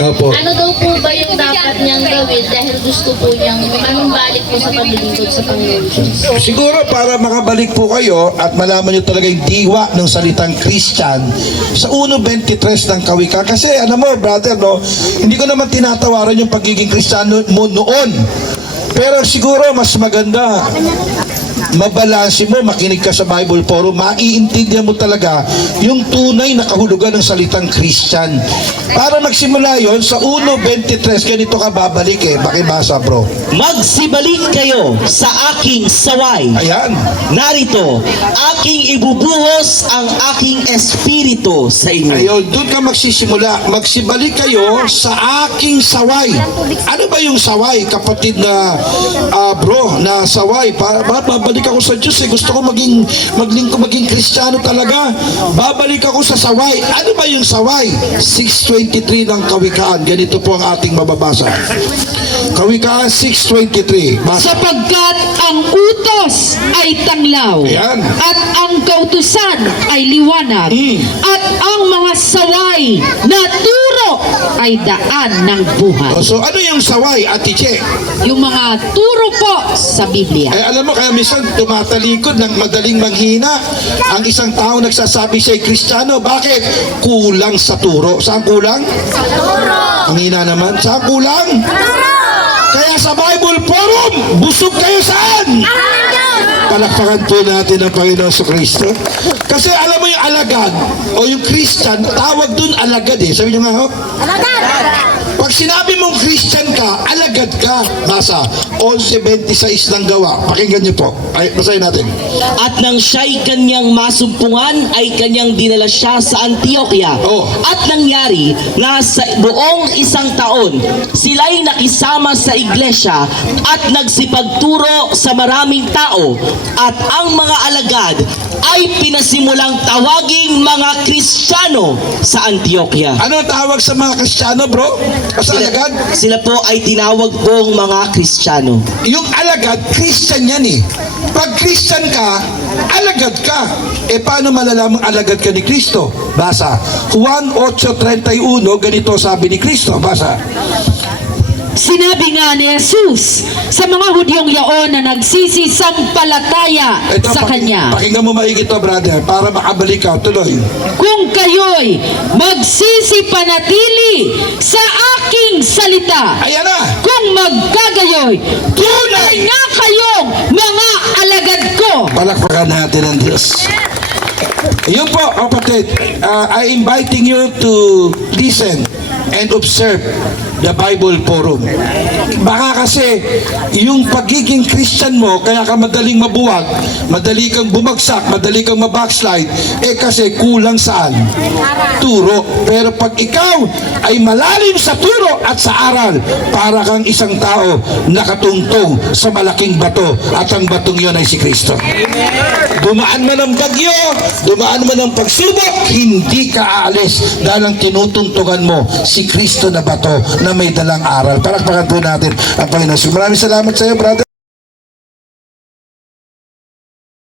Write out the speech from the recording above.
Opo. Ano daw po ba yung dapat niyang gawin dahil gusto po niyang manumbalik po sa paglilingkod sa Panginoon Diyos? Siguro para makabalik po kayo at malaman nyo talaga yung diwa ng salitang Christian sa 1.23 ng Kawikaan. Kasi alam mo, brother, no, hindi ko naman tinatawaran yung pagiging Kristiyano mo noon. Pero siguro mas maganda mabalanse mo, makinig ka sa Bible Forum, maiintindihan mo talaga yung tunay na kahulugan ng salitang Christian. Para magsimula yon sa 1.23, ganito ka babalik Pakibasa, bro. Magsibalik kayo sa aking saway. Ayan. Narito, aking ibubuhos ang aking espiritu sa inyo. Ayun, doon ka magsisimula. Magsibalik kayo sa aking saway. Ano ba yung saway, kapatid na bro, na saway? Babalik ako sa Diyos Gusto ko maging Kristiyano talaga. Babalik ako sa saway. Ano ba yung saway? 6.23 ng Kawikaan. Ganito po ang ating mababasa. Kawikaan 6.23. Sapagkat ang utos ay tanglaw, Ayan. at ang kautusan ay liwanag, at ang mga saway na turo ay daan ng buhay. So ano yung saway, Ate Che? Yung mga turo po sa Biblia. Alam mo, kaya minsan tumatalikod ng madaling manghina ang isang tao nagsasabi siya'y Kristiyano. Bakit? Kulang sa turo. Saan kulang? Sa turo. Ang hina naman. Saan kulang? Sa turo. Kaya sa Bible Forum, busog kayo saan? Palakpakan po natin ang Panginoon sa Kristo. Kasi alam mo yung alagad o yung Christian, tawag dun alagad Sabi nyo nga ho? Alagad! Pag sinabi mong Christian ka, alagad ka. Basa, 11.26 ng Gawa. Pakinggan nyo po. Ay, basahin natin. At nang siya'y kanyang masumpungan, ay kanyang dinala siya sa Antioquia. Oh. At nangyari na sa buong isang taon, sila'y nakisama sa iglesia at nagsipagturo sa maraming tao. At ang mga alagad ay pinasimulang tawaging mga Kristiyano sa Antioquia. Ano ang tawag sa mga Kristiyano, bro? Sa alagad? Sila po ay tinawag pong mga Kristiyano. Yung alagad, Christian yan Pag Christian ka, alagad ka. Paano malalamang alagad ka ni Kristo? Basa. Juan 8.31, ganito sabi ni Kristo. Basa. Sinabi nga ni Jesus sa mga Hudyong yaon na nagsisisampalataya sa Kanya, Pakinggan mo maigi to, brother, para makabalik ka. Tuloy. kung kayo'y magsisipanatili sa aking salita, Ayan na. kung magkagayoy, tunay nga kayong mga alagad ko. Palakpakan natin ang Diyos. Yun po, kapatid. I inviting you to listen and observe the Bible Forum. Baka kasi yung pagiging Christian mo, kaya ka madaling mabuwag, madali kang bumagsak, madali kang mabackslide, kasi kulang saan? Turo. Pero pag ikaw ay malalim sa turo at sa aral, para kang isang tao nakatungtong sa malaking bato, at ang batong yun ay si Kristo. Dumaan man ang bagyo, dumaan man ang pagsubok, hindi ka aalis dahil ang tinutungtungan mo si Kristo na bato na may dalang aral. Palakpakan po natin ang Panginoon. Maraming salamat sa iyo, brother.